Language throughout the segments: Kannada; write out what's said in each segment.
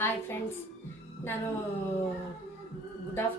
ಹಾಯ್ ಫ್ರೆಂಡ್ಸ್, ನಾನು ಗುಡ್ ಆಫ್ಟರ್ನೂನ್.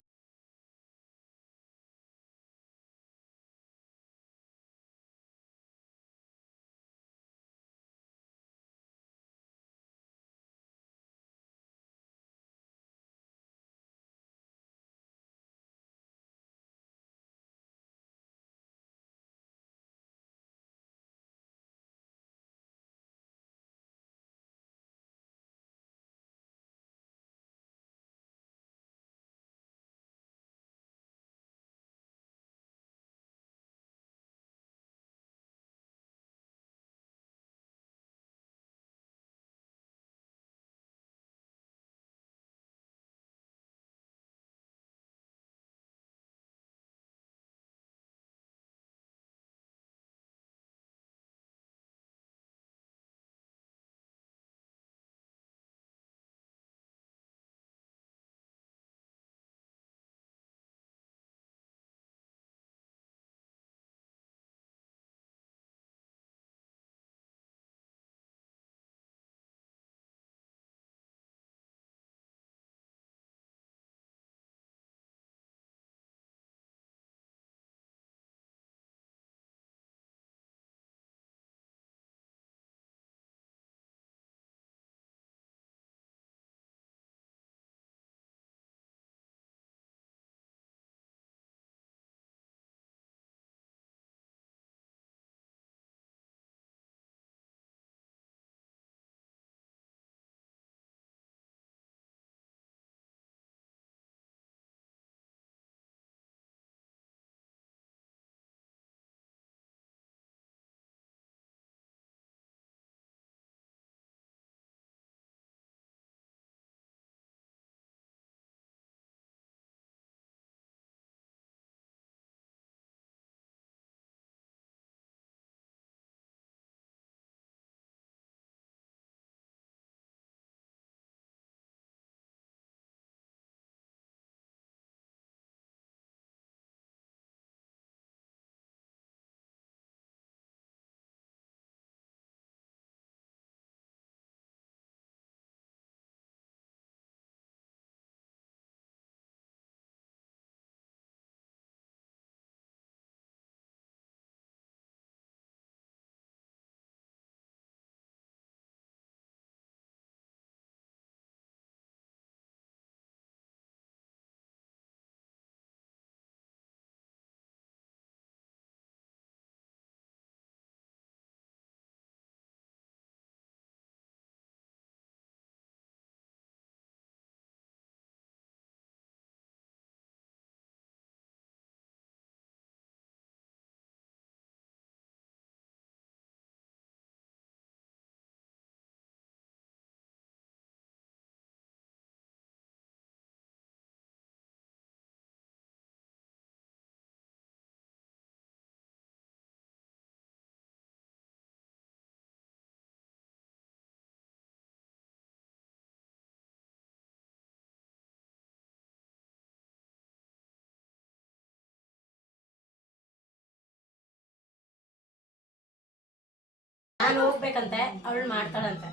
ನಾನು ಹೋಗ್ಬೇಕಂತೆ, ಅವಳು ಮಾಡ್ತಾಳಂತೆ.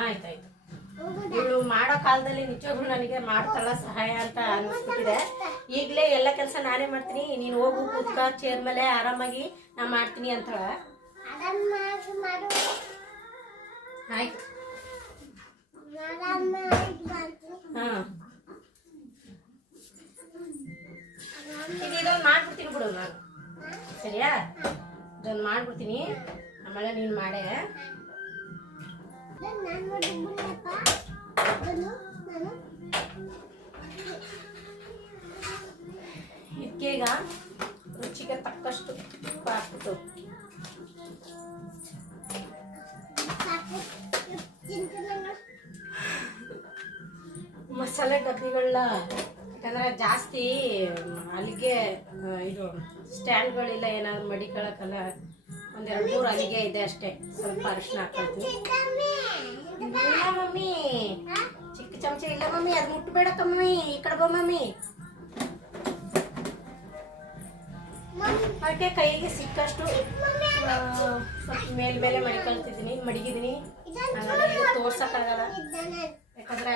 ಆಯ್ತಾಯ್ತು. ಇವಳು ಮಾಡೋ ಕಾಲದಲ್ಲಿ ನಿಜವಾಗ್ಲೂ ನನಗೆ ಮಾಡ್ತಾಳ ಸಹಾಯ ಅಂತ ಅನಿಸ್ಬಿಟ್ಟಿದೆ. ಈಗಲೇ ಎಲ್ಲ ಕೆಲಸ ನಾನೇ ಮಾಡ್ತೀನಿ, ನೀನು ಹೋಗು ಕೂತ್ಕ ಚೇರ್ ಮೇಲೆ ಆರಾಮಾಗಿ ನಾ ಮಾಡ್ತೀನಿ ಅಂತಾಳ. ಆಯ್ತು. ಹಾ, ಇದೊಂದು ಮಾಡ್ಬಿಡ್ತೀನಿ ಬಿಡು ನಾನು. ಸರಿಯಾ? ಇದೊಂದು ಮಾಡ್ಬಿಡ್ತೀನಿ, ಆಮೇಲೆ ನೀನು ಮಾಡೇ. ಇದಕ್ಕೆ ಈಗ ರುಚಿಗೆ ತಕ್ಕಷ್ಟು ಉಪ್ಪು ಹಾಕ್ಬಿಟ್ಟು ಮಸಾಲೆ ಡಬ್ಬಿಗಳನ್ನ, ಯಾಕಂದ್ರೆ ಜಾಸ್ತಿ ಅಲ್ಲಿಗೆ ಇದು ಸ್ಟ್ಯಾಂಡ್ಗಳಿಲ್ಲ, ಏನಾದ್ರು ಮಡಿಕೊಳ್ಳೋಕ್ಕಲ್ಲ. ಒಂದೆರಡು ಮೂರು ಅಲ್ಲಿಗೆ ಇದೆ ಅಷ್ಟೇ. ಸ್ವಲ್ಪ ಅರಿಶಿನ ಹಾಕ್ಕೊಳ್ತೀನಿ. ಇಲ್ಲ ಮಮ್ಮಿ, ಚಿಕ್ಕ ಚಮಚ ಇಲ್ಲ ಮಮ್ಮಿ, ಅದು ಮುಟ್ಬೇಡ ಮಮ್ಮಿ. ಈ ಕಡೆ ಬಾ ಮಮ್ಮಿ. ಅದಕ್ಕೆ ಕೈಗೆ ಸಿಕ್ಕಷ್ಟು ಸ್ವಲ್ಪ ಮೇಲ್ಮೇಲೆ ಮಡಗಿದ್ದೀನಿ. ಹಾಗಾಗಿ ತೋರ್ಸಕ್ಕಾಗಲ್ಲ, ಯಾಕಂದ್ರೆ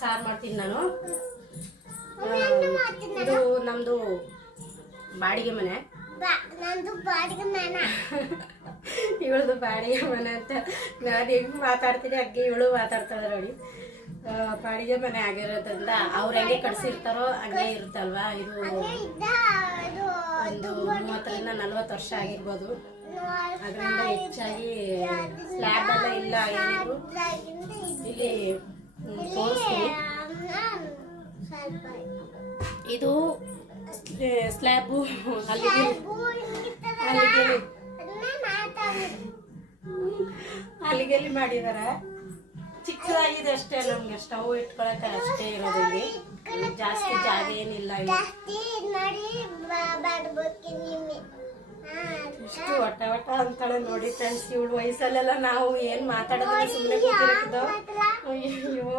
ಸಾರು ಮಾಡ್ತೀನಿ ನಾನು. ಇದು ನಮ್ದು ಬಾಡಿಗೆ ಮನೆ, ಇವಳದು ಬಾಡಿಗೆ ಮನೆ ಅಂತ ನಾನು ಹೆಂಗ್ ಮಾತಾಡ್ತೀನಿ ಹಂಗೆ ಇವಳು ಮಾತಾಡ್ತಾಳೆ ನೋಡಿ. ಬಾಡಿಗೆ ಮನೆ ಆಗಿರೋದ್ರಿಂದ ಅವ್ರು ಹೆಂಗೆ ಕಟ್ಸಿರ್ತಾರೋ ಹಂಗೆ ಇರುತ್ತಲ್ವಾ. ಇದು ಒಂದು 30-40 ವರ್ಷ ಆಗಿರ್ಬೋದು. ಅದರಿಂದ ಹೆಚ್ಚಾಗಿ ಸ್ಲ್ಯಾಬ್ ಎಲ್ಲ ಇಲ್ಲ ಏನಿದ್ರು ಇಲ್ಲಿ ತೋರಿಸ್ತೀನಿ. ಇದು ಸ್ಲ್ಯಾಬು ಅಲ್ಲಿಗೆಲ್ಲಿ ಮಾಡಿದಾರೆ. ಚಿಕ್ಕದಾಗಿದೆ ಅಷ್ಟೇ, ನಮ್ಗೆ ಸ್ಟವ್ ಇಟ್ಕೊಳಕ್ಕೆ ಅಷ್ಟೇ ಇರೋದು. ಇಲ್ಲಿ ಜಾಸ್ತಿ ಜಾಗ ಏನಿಲ್ಲ. ಇಷ್ಟು ಒಟ್ಟ ಅಂತಾಳೆ ನೋಡಿ ಫ್ರೆಂಡ್ಸ್. ಇವಳು ವಯಸ್ಸಲ್ಲೆಲ್ಲ ನಾವು ಏನ್ ಮಾತಾಡೋದ್ರೆ ಸುಮ್ಮನೆ ಕೂತಿರ್ತಿದ್ದೋ. ಅಯ್ಯೋ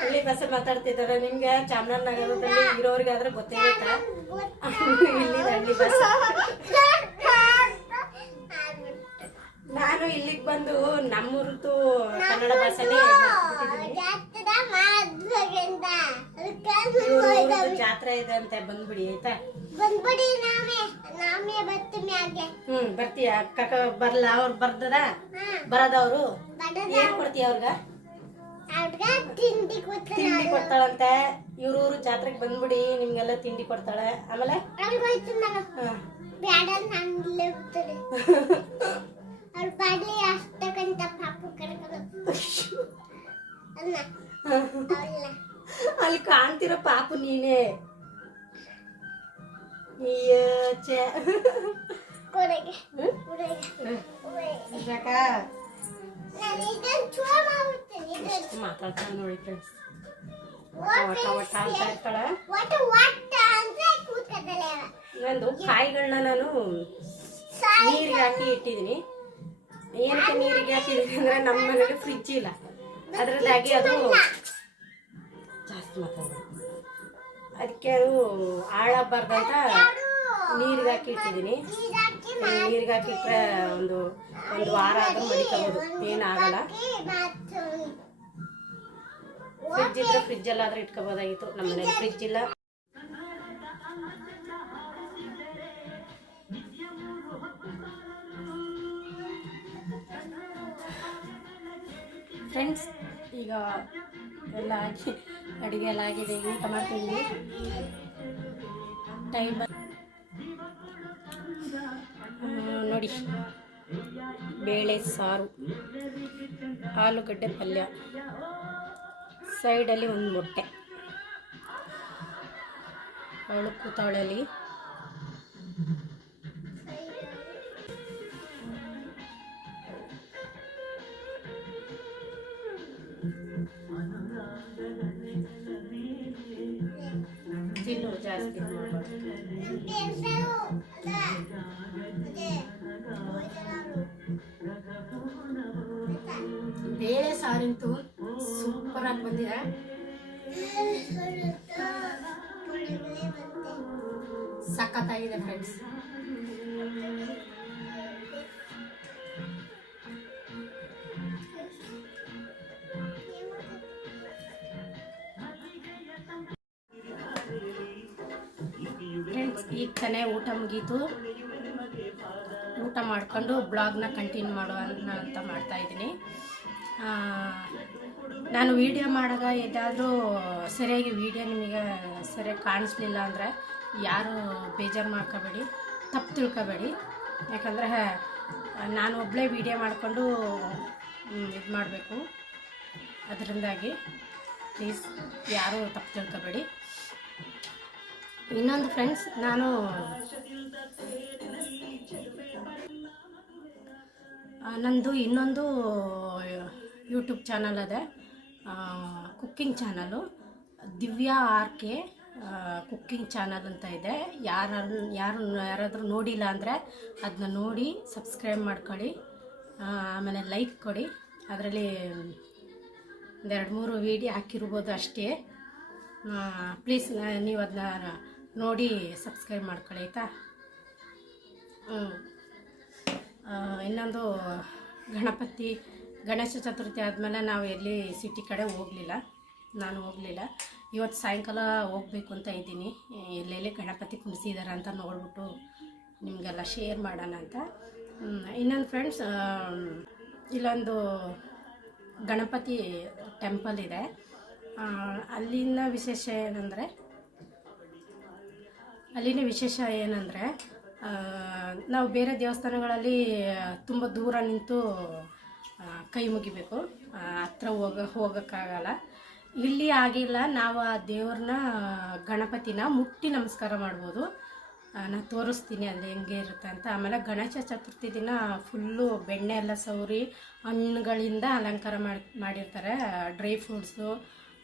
ಹಳ್ಳಿ ಬಸ್ ಮಾತಾಡ್ತಿದ್ದಾರೆ. ನಿಮ್ಗೆ ಚಾಮರಾಜನಗರದಲ್ಲಿ ಇರೋರಿಗಾದ್ರೆ ಗೊತ್ತೇ ಇರುತ್ತೆ. ಇಲ್ಲಿ ಹಳ್ಳಿ ಬಸ್. ನಾನು ಇಲ್ಲಿಗೆ ಬಂದು ನಮ್ಮೂರ್ದು ಕನ್ನಡ ಭಾಷೆನೇ ಜಾತ್ರೆ ಇದೆ ಅಂತ ಬಂದ್ಬಿಡಿ ಆಯ್ತಾ. ಬರ್ತೀಯ ಕಕ್ಕ ಬರ್ಲ? ಅವ್ರು ಬರದವ್ರು ಏನ್ ಕೊಡ್ತೀಯ ಅವ್ರಗ? ತಿಂಡಿ ಕೊಡ್ತಾಳಂತೆ. ಇವ್ರೂರು ಜಾತ್ರೆಗೆ ಬಂದ್ಬಿಡಿ, ನಿಮ್ಗೆಲ್ಲ ತಿಂಡಿ ಕೊಡ್ತಾಳೆ. ಆಮೇಲೆ ಅಲ್ಲಿ ಕಾಣ್ತಿರೋ ಪಾಪು ನೀನೇ. ಮಾತಾಡ್ತಾಳೆ ನೋಡಿ ಫ್ರೆಂಡ್ಸ್. ನಂದು ಕಾಯಿಗಳನ್ನ ನಾನು ನೀರಿಗೆ ಹಾಕಿ ಇಟ್ಟಿದ್ದೀನಿ. ಏನಕ್ಕೆ ನೀರಿಗೆ ಹಾಕಿದ್ದೀನಿ ಅಂದ್ರೆ ನಮ್ಮ ಮನೇಲಿ ಫ್ರಿಜ್ ಇಲ್ಲ, ಅದರದ್ದಾಗಿ ಅದು ಜಾಸ್ತಿ ಮಾತಾಡೋದು, ಅದಕ್ಕೆ ಅದು ಹಾಳಾಗಬಾರ್ದಂತ ನೀರಿಗೆ ಹಾಕಿ ಇಟ್ಟಿದ್ದೀನಿ. ನೀರಿಗೆ ಹಾಕಿಟ್ರೆ ಒಂದು ವಾರ ಆದ್ರೂ ಮಡಿಕೋಬೋದು, ಏನಾಗಲ್ಲ. ಫ್ರಿಜ್ ಇದ್ರೆ ಫ್ರಿಜ್ಜಲ್ಲಾದ್ರೆ ಇಟ್ಕೋಬೋದಾಗಿತ್ತು. ನಮ್ಮ ಮನೇಲಿ ಫ್ರಿಜ್ ಇಲ್ಲ. ಫ್ರೆಂಡ್ಸ್, ಈಗ ಎಲ್ಲ ಆಗಿ ಅಡುಗೆ ಎಲ್ಲ ಆಗಿದೆ. ಊಟ ಮಾಡ್ತೀವಿ. ಟೈಮ್ ನೋಡಿ, ಬೇಳೆ ಸಾರು, ಆಲೂಗಡ್ಡೆ ಪಲ್ಯ, ಸೈಡಲ್ಲಿ ಒಂದು ಮೊಟ್ಟೆ. ಅವಳು ಕೂತಾವಳಲ್ಲಿ. ತಿನ್ನು ಜಾಸ್ತಿ ಬೇಳೆ ಸಾರಂತೂ ಸೂಪರ್ ಆಗಿ ಬಂದಿದೆ. ಸಖತ್ತಾಗಿದೆ ಫ್ರೆಂಡ್ಸ್. ಈಗ ತಾನೇ ಊಟ ಮುಗೀತು. ಊಟ ಮಾಡಿಕೊಂಡು ಬ್ಲಾಗ್ನ ಕಂಟಿನ್ಯೂ ಮಾಡೋಣ ಅಂತ ಮಾಡ್ತಾಯಿದ್ದೀನಿ. ನಾನು ವೀಡಿಯೋ ಮಾಡಾಗ ಏನಾದರೂ ಸರಿಯಾಗಿ ವೀಡಿಯೋ ನಿಮಗೆ ಸರಿಯಾಗಿ ಕಾಣಿಸ್ಲಿಲ್ಲ ಅಂದರೆ ಯಾರು ಬೇಜಾರು ಮಾಡ್ಕೋಬೇಡಿ, ತಪ್ಪು ತಿಳ್ಕೊಬೇಡಿ. ಯಾಕಂದರೆ ನಾನು ಒಬ್ಬಳೇ ವೀಡಿಯೋ ಮಾಡಿಕೊಂಡು ಇದು ಮಾಡಬೇಕು. ಅದರಿಂದಾಗಿ ಪ್ಲೀಸ್ ಯಾರೂ ತಪ್ಪು ತಿಳ್ಕೊಬೇಡಿ. ಇನ್ನೊಂದು ಫ್ರೆಂಡ್ಸ್, ನಾನು ನಂದು ಇನ್ನೊಂದು ಯೂಟ್ಯೂಬ್ ಚಾನಲ್ ಅದೇ, cooking channel, Divya RK cooking channel ಅಂತ ಇದೆ. ಯಾರಾದರೂ ನೋಡಿಲ್ಲ ಅಂದರೆ ಅದನ್ನ ನೋಡಿ ಸಬ್ಸ್ಕ್ರೈಬ್ ಮಾಡ್ಕೊಳ್ಳಿ. ಆಮೇಲೆ ಲೈಕ್ ಕೊಡಿ. ಅದರಲ್ಲಿ 2-3 ವೀಡಿಯೋ ಹಾಕಿರ್ಬೋದು ಅಷ್ಟೇ. ಪ್ಲೀಸ್ ನೀವು ಅದನ್ನ ನೋಡಿ ಸಬ್ಸ್ಕ್ರೈಬ್ ಮಾಡ್ಕೊಳ್ಳಿ ಆಯಿತಾ. ಇನ್ನೊಂದು ಗಣೇಶ ಚತುರ್ಥಿ ಆದಮೇಲೆ ನಾವು ಎಲ್ಲಿ ಸಿಟಿ ಕಡೆ ನಾನು ಹೋಗಲಿಲ್ಲ. ಇವತ್ತು ಸಾಯಂಕಾಲ ಹೋಗಬೇಕು ಅಂತ ಇದ್ದೀನಿ. ಎಲ್ಲೆಲ್ಲಿ ಗಣಪತಿ ಕುಣಿಸಿದ್ದಾರೆ ಅಂತ ನೋಡ್ಬಿಟ್ಟು ನಿಮಗೆಲ್ಲ ಶೇರ್ ಮಾಡೋಣ ಅಂತ. ಇನ್ನೊಂದು ಫ್ರೆಂಡ್ಸ್, ಇಲ್ಲೊಂದು ಗಣಪತಿ ಟೆಂಪಲ್ ಇದೆ. ಅಲ್ಲಿನ ವಿಶೇಷ ಏನಂದರೆ ನಾವು ಬೇರೆ ದೇವಸ್ಥಾನಗಳಲ್ಲಿ ತುಂಬ ದೂರ ನಿಂತು ಕೈ ಮುಗಿಬೇಕು, ಹತ್ರ ಹೋಗೋಕ್ಕಾಗಲ್ಲ. ಇಲ್ಲಿ ಆಗಿಲ್ಲ. ನಾವು ಆ ದೇವ್ರನ್ನ ಗಣಪತಿನ ಮುಟ್ಟಿ ನಮಸ್ಕಾರ ಮಾಡ್ಬೋದು. ನಾನು ತೋರಿಸ್ತೀನಿ ಅಲ್ಲಿ ಹೆಂಗೆ ಇರುತ್ತೆ ಅಂತ. ಆಮೇಲೆ ಗಣೇಶ ಚತುರ್ಥಿ ದಿನ ಫುಲ್ಲು ಬೆಣ್ಣೆ ಎಲ್ಲ ಸವರಿ ಹಣ್ಣುಗಳಿಂದ ಅಲಂಕಾರ ಮಾಡಿರ್ತಾರೆ. ಡ್ರೈ ಫ್ರೂಟ್ಸು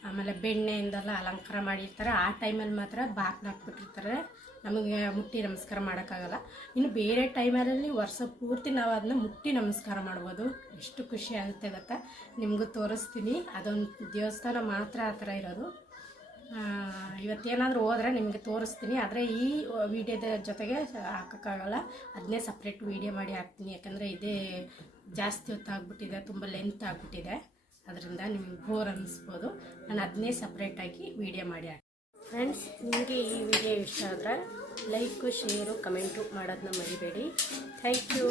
ಆಮೇಲೆ ಬೆಣ್ಣೆಯಿಂದೆಲ್ಲ ಅಲಂಕಾರ ಮಾಡಿರ್ತಾರೆ. ಆ ಟೈಮಲ್ಲಿ ಮಾತ್ರ ಬಾಗಿಲು ಹಾಕ್ಬಿಟ್ಟಿರ್ತಾರೆ, ನಮಗೆ ಮುಟ್ಟಿ ನಮಸ್ಕಾರ ಮಾಡೋಕ್ಕಾಗಲ್ಲ. ಇನ್ನು ಬೇರೆ ಟೈಮಲ್ಲಿ ವರ್ಷ ಪೂರ್ತಿ ನಾವು ಅದನ್ನ ಮುಟ್ಟಿ ನಮಸ್ಕಾರ ಮಾಡ್ಬೋದು. ಎಷ್ಟು ಖುಷಿ ಆಗುತ್ತೆ ಗೊತ್ತಾ. ನಿಮಗೂ ತೋರಿಸ್ತೀನಿ. ಅದೊಂದು ದೇವಸ್ಥಾನ ಮಾತ್ರ ಆ ಥರ ಇರೋದು. ಇವತ್ತೇನಾದರೂ ಹೋದರೆ ನಿಮಗೆ ತೋರಿಸ್ತೀನಿ. ಆದರೆ ಈ ವಿಡಿಯೋದ ಜೊತೆಗೆ ಹಾಕೋಕ್ಕಾಗಲ್ಲ, ಅದನ್ನೇ ಸಪ್ರೇಟ್ ವೀಡಿಯೋ ಮಾಡಿ ಹಾಕ್ತೀನಿ. ಯಾಕಂದರೆ ಇದೇ ಜಾಸ್ತಿ ಹೊತ್ತಾಗ್ಬಿಟ್ಟಿದೆ, ತುಂಬ ಲೆಂತ್ ಆಗಿಬಿಟ್ಟಿದೆ. ಅದರಿಂದ ನಿಮಗೆ ಬೋರ್ ಅನ್ನಿಸ್ಬೋದು. ನಾನು ಅದನ್ನೇ ಸಪ್ರೇಟಾಗಿ ವೀಡಿಯೋ ಮಾಡಿ ಹಾಕ್ತೀನಿ. ಫ್ರೆಂಡ್ಸ್, ನಿಮಗೆ ಈ ವಿಡಿಯೋ ಇಷ್ಟ ಆದರೆ ಲೈಕು, ಶೇರು, ಕಮೆಂಟು ಮಾಡೋದನ್ನ ಮರಿಬೇಡಿ. Thank you.